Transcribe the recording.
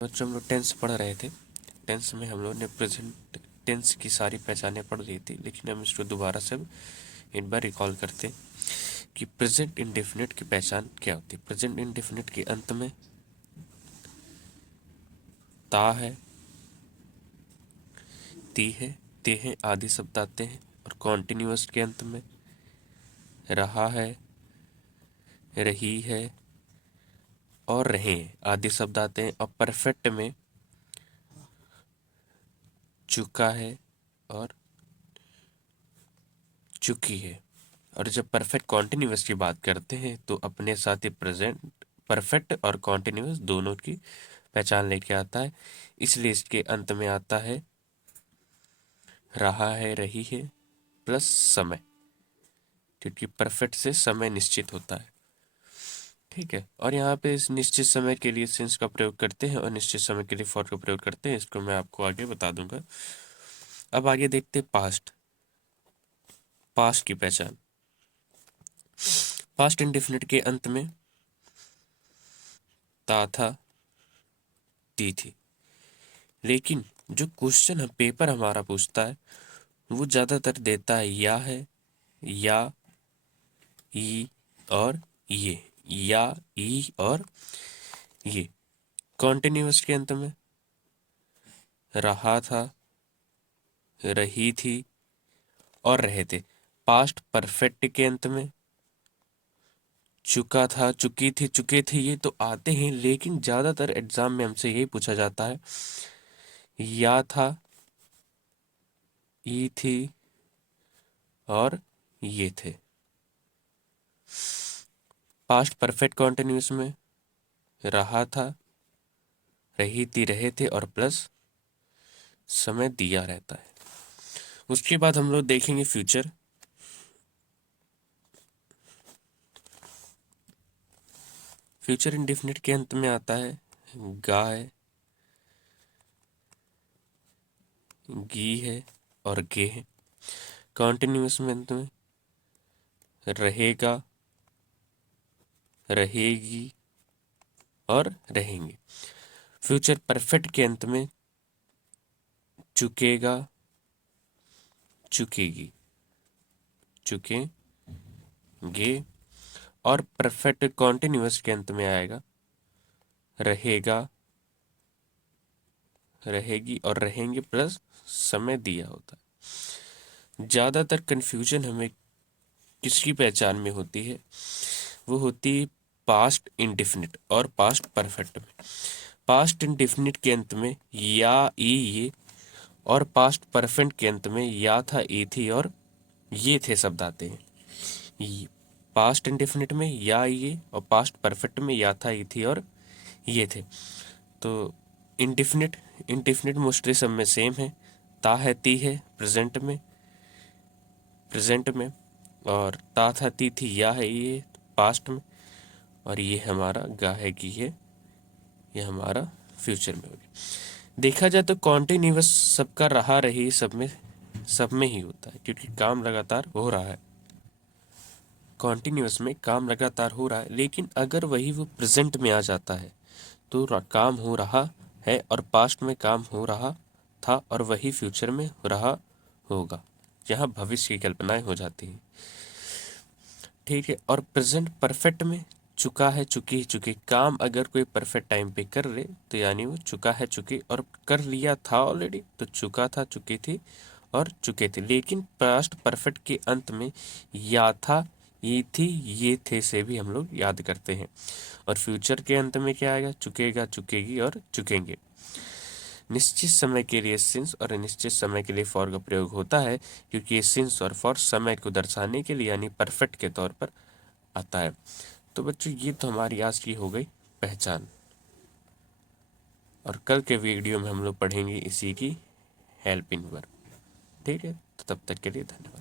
बच्चों हम लोग टेंस पढ़ रहे थे। टेंस में हम लोग ने प्रेजेंट टेंस की सारी पहचानें पढ़ ली थी, लेकिन हम इसको दोबारा से एक बार रिकॉल करते कि प्रेजेंट इंडेफिनिट की पहचान क्या होती है। प्रेजेंट इंडेफिनिट के अंत में ता है, ती है, ते हैं आदि शब्द आते हैं, और कॉन्टिन्यूअस के अंत में रहा है, रही है और रहे आदि शब्द आते हैं, और परफेक्ट में चुका है और चुकी है। और जब परफेक्ट कॉन्टिन्यूअस की बात करते हैं तो अपने साथ ही प्रेजेंट परफेक्ट और कॉन्टिन्यूअस दोनों की पहचान लेके आता है। इसलिए इसके अंत में आता है रहा है, रही है प्लस समय, क्योंकि परफेक्ट से समय निश्चित होता है। ठीक है, और यहाँ पे इस निश्चित समय के लिए सिंस का प्रयोग करते हैं और निश्चित समय के लिए फॉर का प्रयोग करते हैं। इसको मैं आपको आगे बता दूंगा। अब आगे देखते हैं पास्ट। पास्ट की पहचान। पास्ट इंडेफिनिट के अंत में ता था, ती थी, लेकिन जो क्वेश्चन पेपर हमारा पूछता है वो ज्यादातर देता है या है, या, ई और ये, या, ई और ये। कॉन्टिन्यूअस के अंत में रहा था, रही थी और रहे थे। पास्ट परफेक्ट के अंत में चुका था, चुकी थी, चुके थे, ये तो आते हैं, लेकिन ज्यादातर एग्जाम में हमसे यही पूछा जाता है या था, ई थी और ये थे। पास्ट परफेक्ट कॉन्टिन्यूअस में रहा था, रही थी, रहे थे और प्लस समय दिया रहता है। उसके बाद हम लोग देखेंगे फ्यूचर। फ्यूचर इंडेफिनिट के अंत में आता है गाय, गी है और गे है। कॉन्टिन्यूअस में अंत में रहेगा, रहेगी और रहेंगे। फ्यूचर परफेक्ट के अंत में चुकेगा, चुकेगी, चुकेंगे। और परफेक्ट कॉन्टिन्यूअस के अंत में आएगा रहेगा, रहेगी और रहेंगे प्लस समय दिया होता है। ज्यादातर कंफ्यूजन हमें किसकी पहचान में होती है? वो होती है पास्ट इंडेफिनिट और पास्ट परफेक्ट में। पास्ट इंडेफिनिट के अंत में या, ई, ये, और पास्ट परफेक्ट के अंत में या था, ए थी और ये थे शब्द आते हैं। पास्ट इंडेफिनिट में या, ये, और पास्ट परफेक्ट में या था, ई थी और ये थे। तो इंडेफिनिट इंडेफिनिट मोस्टली सब में सेम है। ता है, ती है प्रेजेंट में, प्रेजेंट में, और ता था, ती थी, या है, ये पास्ट में, और ये हमारा गा है, की है, ये हमारा फ्यूचर में होगी। देखा जाए तो कॉन्टिन्यूअस सबका रहा, रही सब में ही होता है, क्योंकि काम लगातार हो रहा है। कॉन्टिन्यूअस में काम लगातार हो रहा है, लेकिन अगर वही वो प्रेजेंट में आ जाता है तो काम हो रहा है, और पास्ट में काम हो रहा था, और वही फ्यूचर में हो रहा होगा। यहाँ भविष्य की कल्पनाएं हो जाती हैं। ठीक है, और प्रेजेंट परफेक्ट में चुका है, चुकी, चुकी। काम अगर कोई परफेक्ट टाइम पे कर ले तो यानी वो चुका है, चुकी, और कर लिया था ऑलरेडी तो चुका था, चुकी थी और चुके थे। लेकिन पास्ट परफेक्ट के अंत में या था, ये थी, ये थे से भी हम लोग याद करते हैं। और फ्यूचर के अंत में क्या आएगा? चुकेगा, चुकेगी और चुकेंगे। निश्चित समय के लिए सिंस और अनिश्चित समय के लिए फॉर का प्रयोग होता है, क्योंकि ये सिंस और फॉर समय को दर्शाने के लिए यानी परफेक्ट के तौर पर आता है। तो बच्चों ये तो हमारी आज की हो गई पहचान, और कल के वीडियो में हम लोग पढ़ेंगे इसी की हेल्पिंग वर्ब। ठीक है, तो तब तक के लिए धन्यवाद।